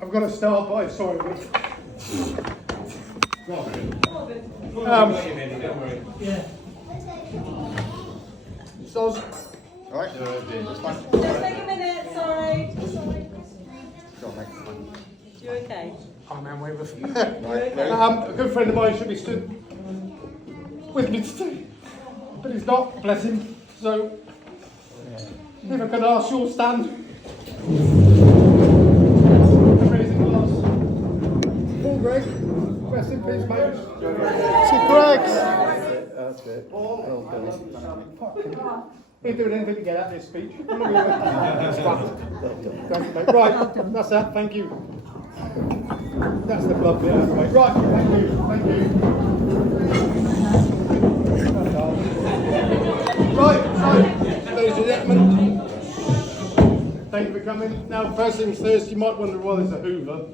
I've got to start by, sorry. Yeah. Soz. Alright, that's fine. Just take a minute, sorry. Go on, mate. You okay? I'm man Weaver. Right, ready? A good friend of mine should be stood with me today, but he's not, bless him. So, if I could ask you'll stand. Amazing glass. Paul Greg, rest in peace, mate. See Greg. That's it. Well done. He'll do anything to get out of this speech. It's fun. Thank you, mate. Right, that's that. Thank you. That's the blood bit. Right, thank you. Thank you. Right, so, ladies and gentlemen, thank you for coming. Now, first things first, you might wonder why there's a Hoover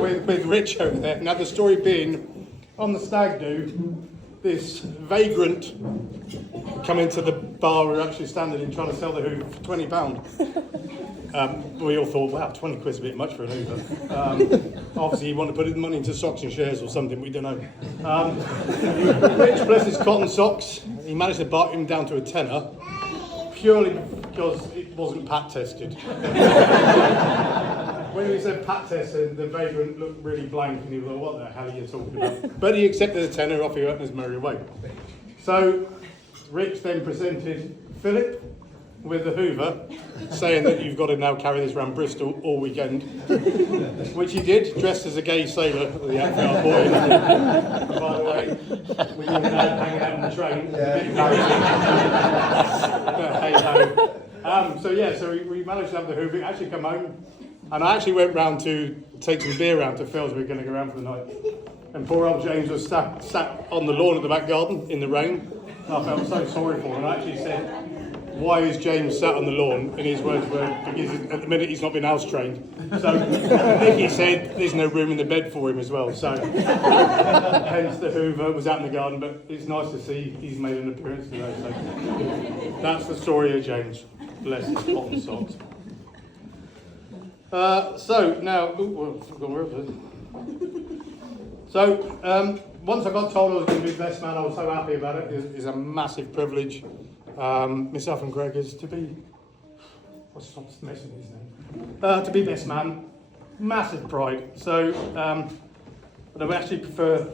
with Rich over there. Now, the story being, on the stag do, this vagrant come into the bar we were actually standing in trying to sell the Hoover for £20. We all thought, wow, 20 quid's a bit much for an Hoover. Obviously, he wanted to put his money into stocks and shares or something, we don't know. Rich, bless his cotton socks, he managed to bark him down to a tenner, purely because it wasn't pat tested. When we said pat tested, the vagrant looked really blank and he was like, what the hell are you talking about? But he accepted the tenner, off he went on his merry way. So, Rich then presented Philip with the Hoover, saying that you've got to now carry this around Bristol all weekend, which he did, dressed as a gay sailor, the outfit I bought him. By the way, we were hanging out on the train. So we managed to have the Hoover, actually come home, and I actually went round to take some beer round to Phil's, we were going to go round for the night. And poor old James was sat on the lawn at the back garden in the rain. And I felt so sorry for him. And I actually said, why is James sat on the lawn? And his words were, because at the minute he's not been house trained. So Nikki said there's no room in the bed for him as well. So hence the Hoover was out in the garden. But it's nice to see he's made an appearance today. So that's the story of James. Bless his cotton socks. So now, once I got told I was going to be best man, I was so happy about it. It's a massive privilege. Myself and Greg is to be, what's missing his name? To be best man, massive pride. So, but I actually prefer,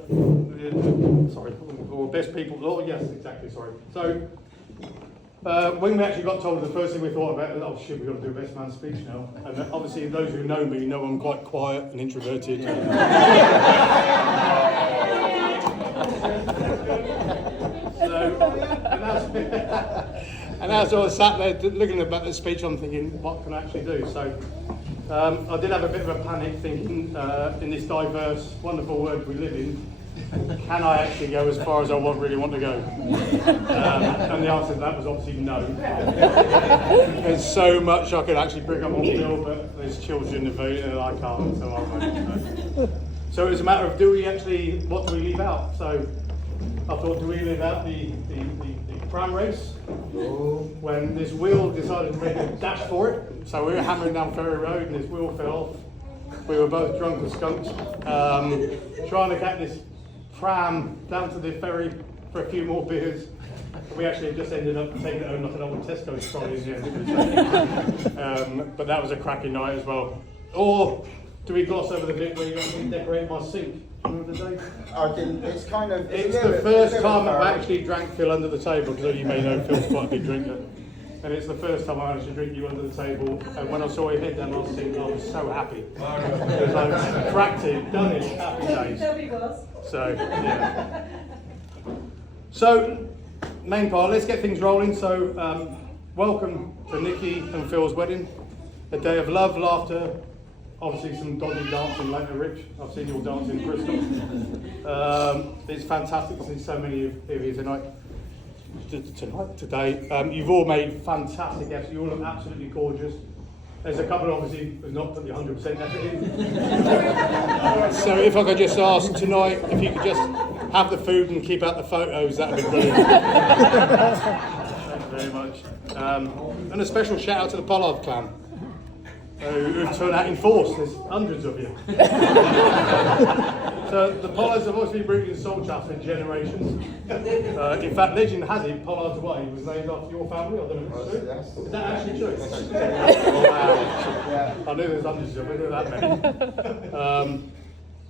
or best people. Oh yes, exactly. Sorry. So. When we actually got told, the first thing we thought about, oh shit, we've got to do a best man speech now. And obviously, those who know me know I'm quite quiet and introverted. And as I was sat there looking at the speech, I'm thinking, what can I actually do? So I did have a bit of a panic thinking, in this diverse, wonderful world we live in, can I actually go as far as I really want to go? And the answer to that was obviously no. There's so much I could actually bring up on film, but there's children involved and I can't, so I won't. So it was a matter of what do we leave out? So I thought, do we leave out the pram race? When this wheel decided to make a dash for it. So we were hammering down Ferry Road and this wheel fell off. We were both drunk as skunks, trying to get this pram down to the ferry for a few more beers. We actually just ended up taking it home like an old Tesco's trolley in the end. But that was a cracking night as well. Or do we gloss over the bit where you actually decorate my sink? Remember the day? I didn't. It's kind of. It's the first time I've actually drank Phil under the table, because you may know Phil's quite a big drinker. And it's the first time I managed to drink you under the table. And when I saw your head down on the sink, I was so happy. Because I cracked it, done it, happy days. So, yeah. So, main part, let's get things rolling. So, welcome to Nikki and Phil's wedding. A day of love, laughter, obviously some dodgy dancing later, Rich. I've seen you all dancing in Bristol. It's fantastic to see so many of you here tonight. Today. You've all made fantastic efforts. You all look absolutely gorgeous. There's a couple obviously who've not put the 100% effort in. So if I could just ask tonight, if you could just have the food and keep out the photos, that'd be brilliant. Thank you very much. And a special shout out to the Pollard clan. who've turned out in force. There's hundreds of you. So the Pollards have obviously been breeding in Saltchapel for generations. In fact, legend has it, Pollard's Way was named after your family. I don't know if it's true. Yes. Is that actually true? Yeah. I knew there was hundreds of them, I knew that many.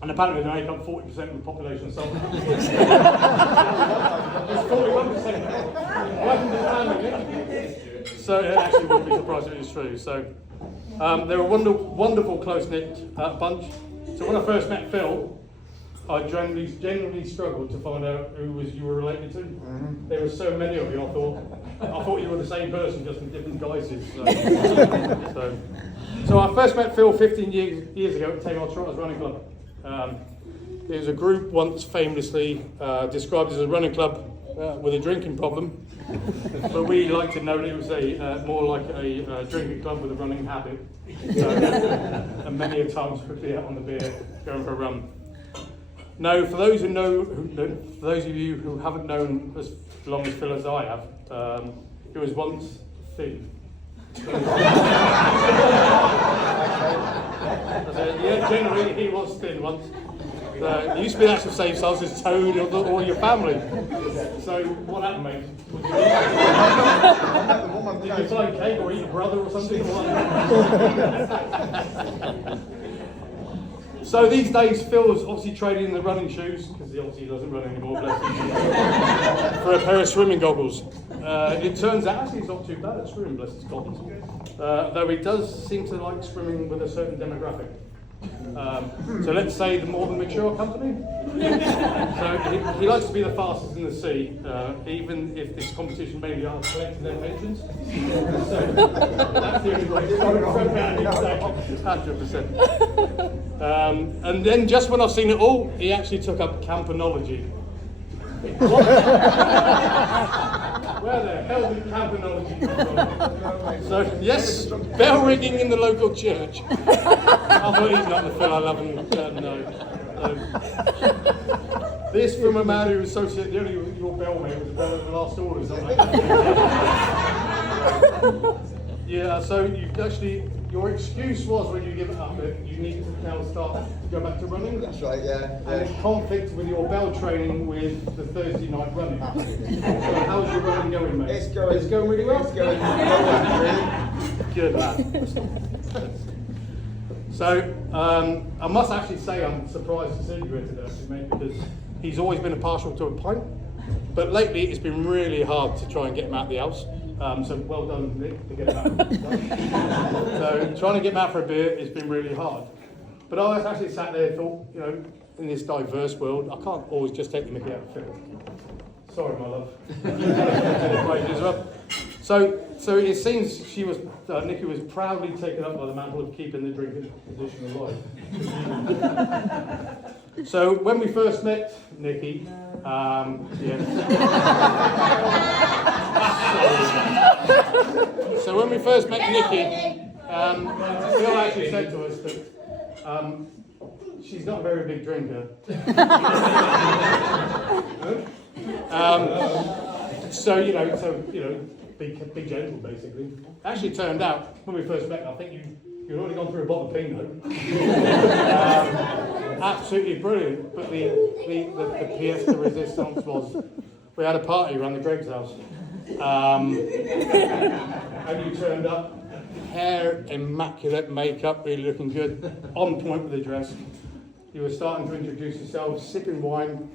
And apparently they make up 40% of the population of Saltchapel. It's 41%. Welcome to the family. So it actually wouldn't be surprised if it was true. So they're a wonderful close-knit bunch. So when I first met Phil, I genuinely struggled to find out who you were related to. Mm-hmm. There were so many of you. I thought you were the same person, just in different guises. So I first met Phil 15 years ago at Tamar Trotters Running Club. It was a group once famously described as a running club with a drinking problem, but we like to know that it was more like a drinking club with a running habit. And many a times we'd be out on the beer going for a run. No, for those of you who haven't known as long as Phil as I have, he was once thin. Yeah, generally he was thin once. He used to be the actual same size as Toad or your family. So what happened, mate? Did you find cake or eat a brother or something? So these days, Phil's obviously trading in the running shoes, because he obviously doesn't run anymore, bless him, for a pair of swimming goggles. It turns out actually he's not too bad at swimming, bless his goggles. Though he does seem to like swimming with a certain demographic. So let's say the more mature company. So he likes to be the fastest in the sea, even if this competition mainly are collecting their pensions. So that's the only way to exactly 100%. And then just when I've seen it all, he actually took up campanology. Where the hell did campanology come from? So yes, bell ringing in the local church. I thought he's not the Phil I love and no. This from a man who was associated, the only your bellmate was a bell at the last order or something like that. Yeah, so you actually, your excuse was when you give it up that you need to now start to go back to running. That's right, yeah. And in conflict with your bell training with the Thursday night running. So how's your running going, mate? It's going really well? It's going really. Good lad. So I must actually say I'm surprised to see you here today, mate, because he's always been a partial to a pint, but lately it's been really hard to try and get him out of the house. So well done, Nick, to get him out. So trying to get him out for a beer has been really hard. But I was actually sat there and thought, you know, in this diverse world, I can't always just take the Mickey out of Phil. Sorry, my love. So it seems Nikki was proudly taken up by the mantle of keeping the drinking tradition alive. So when we first met Nikki, So when we first met Nikki, Phil actually said to us that she's not a very big drinker. Be gentle, basically. Actually, it turned out when we first met, I think you'd already gone through a bottle of Pinot. Absolutely brilliant. But the pièce de résistance was we had a party around the Greg's house, and you turned up, hair immaculate, makeup really looking good, on point with the dress. You were starting to introduce yourself, sipping wine.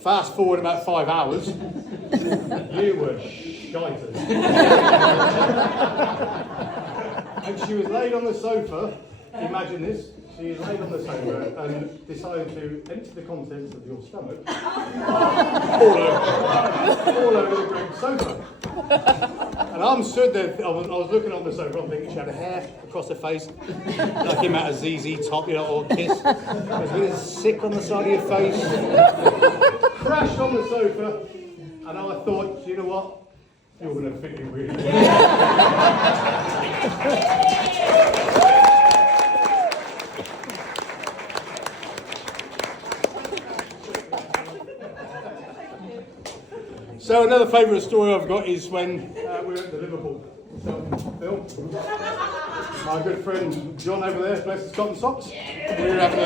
Fast forward about 5 hours, you were shiters. And she was laid on the sofa, imagine this, she was laid on the sofa and decided to empty the contents of your stomach all over the great sofa. And I'm stood there, I was looking on the sofa, I'm thinking she had a hair across her face, like him out of ZZ Top, or Kiss. I was really sick on the side of your face. Crashed on the sofa, and I thought, you know what? You're going to fit in really well. So another favourite story I've got is when we were at the Liverpool film. my good friend John over there, bless his cotton socks. We're having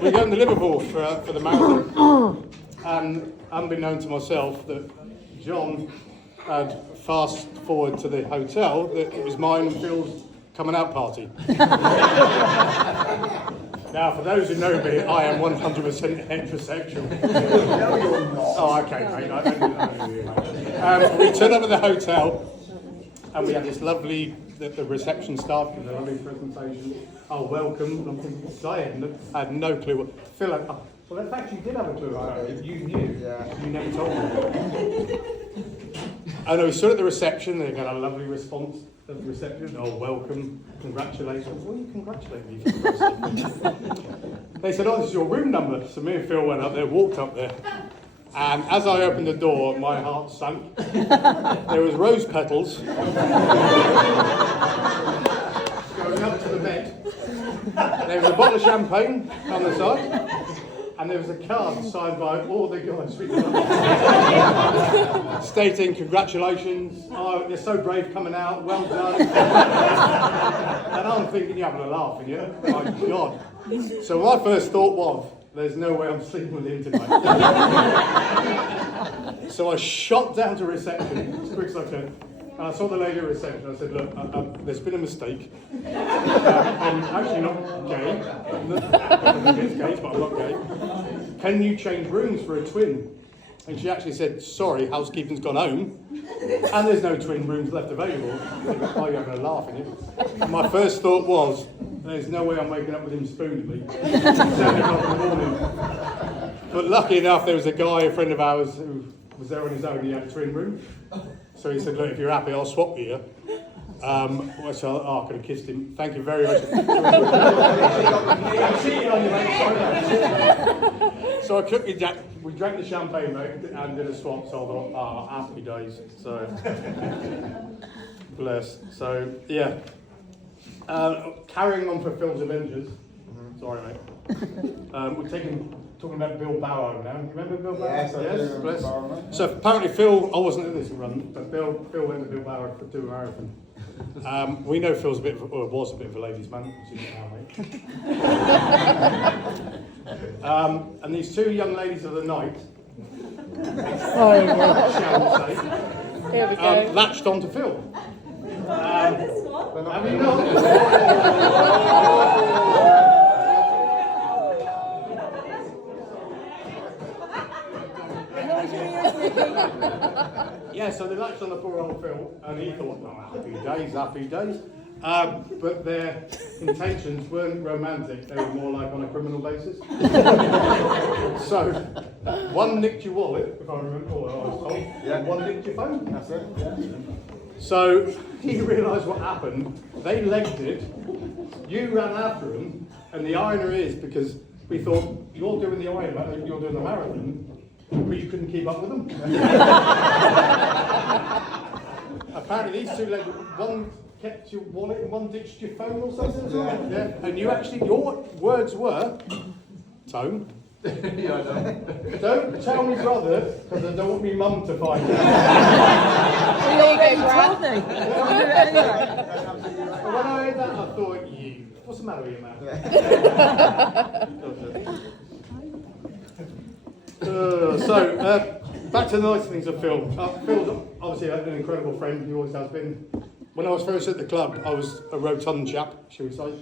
we're going to Liverpool for the marathon, and unbeknown to myself that John had fast forward to the hotel that it was mine and Phil's coming out party. Now, for those who know me, I am 100% heterosexual. No, you're not. Oh, okay, mate. I know you, mate. We turned up at the hotel, and we had this lovely, the reception staff did a lovely presentation. Oh, welcome. And I'm thinking, I had no clue what. Phil had, well, in fact, you did have a clue about it. You knew. Yeah. You never told me. And we stood at the reception, they got a lovely response at the reception. Oh, welcome, congratulations. What are you congratulating me for? They said, oh, this is your room number. So me and Phil went up there, walked up there. And as I opened the door, my heart sank. There was rose petals going up to the bed. There was a bottle of champagne on the side. And there was a card signed by all the guys we stating congratulations, oh, you're so brave coming out, well done. And I'm thinking, you're having a laugh, and you? My God. So my first thought was, there's no way I'm sleeping with him tonight. So I shot down to reception as quick as I could. And I saw the lady at reception. I said, look, there's been a mistake. I'm actually not gay. I'm not against gays, but I'm not gay. Can you change rooms for a twin? And she actually said, sorry, housekeeping's gone home. And there's no twin rooms left available. Oh, you're having a laugh, aren't you? And my first thought was, there's no way I'm waking up with him spooning me. 7 o'clock in the morning. But lucky enough, there was a guy, a friend of ours, who was there on his own. He had a twin room. So he said, look, if you're happy, I'll swap you. So I could have kissed him. Thank you very much. So I quickly we drank the champagne, mate, and did a swap. So I thought, happy days. So bless. So yeah. Carrying on for Phil's Avengers. Sorry, mate. We're talking about Bill Barrow now. You remember Bill Barrow? Yes, bless. Barrow. So apparently Phil, I wasn't at this run, but Phil went to Bill Barrow to do a marathon. We know Phil's was a bit of a ladies' man. And these two young ladies of the night, shall we say, Here we go. latched onto Phil. This one. Have you not? Yeah, so they latched on the poor old Phil, and he thought, happy days. But their intentions weren't romantic, they were more like on a criminal basis. So, one nicked your wallet, if I remember, or I was told, and one nicked your phone. That's it. Yeah. So, he realised what happened, they legged it, you ran after them, and the irony is, because we thought, you're doing the Ironman, you're doing the marathon, but you couldn't keep up with them. Apparently these two legs, one kept your wallet and one ditched your phone or something. Yeah. And you actually, your words were, Tone, don't tell me brother, because I don't want me mum to find out. There you go, Brad. But when I heard that, I thought, what's the matter with you, man? So, back to the nice things of Phil. Phil's obviously an incredible friend, he always has been. When I was first at the club, I was a rotund chap, shall we say.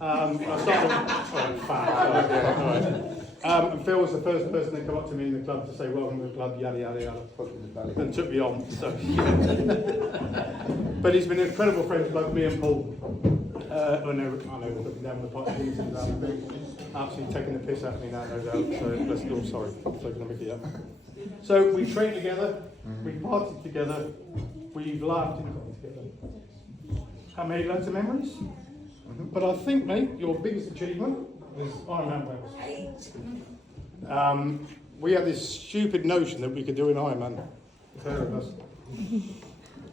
I started and Phil was the first person that came up to me in the club to say, welcome to the club, yada, yada, yada, and took me on. So. But he's been an incredible friend to both me and Paul. I know we're looking down the pot of things and absolutely taking the piss out of me now, no doubt. So let's go, sorry, I'm taking a mickey up. So we've trained together, we've partied together, we've laughed together, and made loads of memories. But I think, mate, your biggest achievement was Ironman Wales. We had this stupid notion that we could do an Ironman, the pair of us.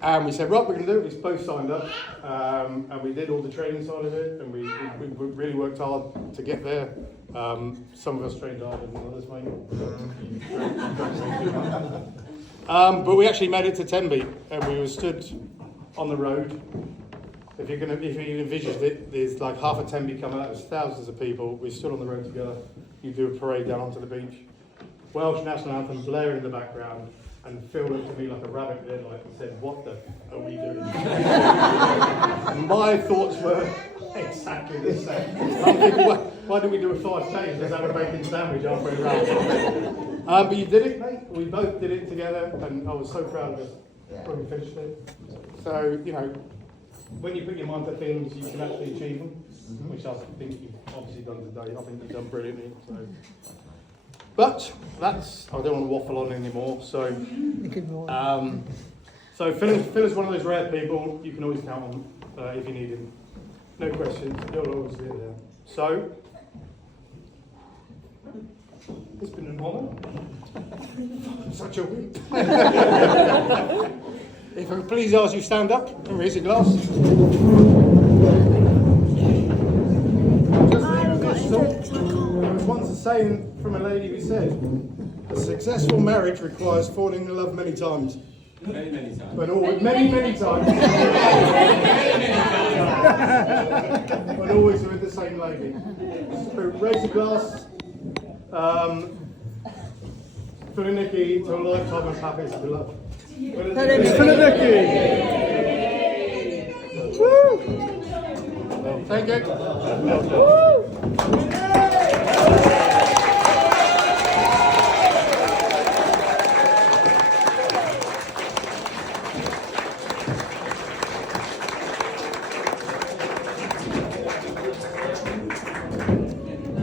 And we said, right, we're going to do it. We both signed up, and we did all the training side of it, and we really worked hard to get there. Some of us trained harder than others, mate. But we actually made it to Tenby, and we were stood on the road if you envision it, there's like half a Tempe coming out, there's thousands of people, we stood on the road together, you do a parade down onto the beach, Welsh national anthem blaring in the background, and Phil looked at me like a rabbit in the headlight and said, "What the are we doing?" My thoughts were exactly the same. I'm thinking, why did we do a 5K? Just have a bacon sandwich halfway around. But you did it, mate. We both did it together, and I was so proud of us when we finished it. So, you know, when you put your mind to things, you can actually achieve them, which I think you've obviously done today. I think you've done brilliantly. But that's, I don't want to waffle on anymore. So, Phil is one of those rare people you can always count on if you need him. No questions, he'll always be there. So, it's been an honour. Such a week. If I could please ask you stand up and raise a glass. There was once a saying from a lady who said, "A successful marriage requires falling in love many times." Many times. But many times. But always with the same lady. So raise a glass. For Nikki, to a lifetime of happiness and love. For Nikki! Woo! Thank you. Woo!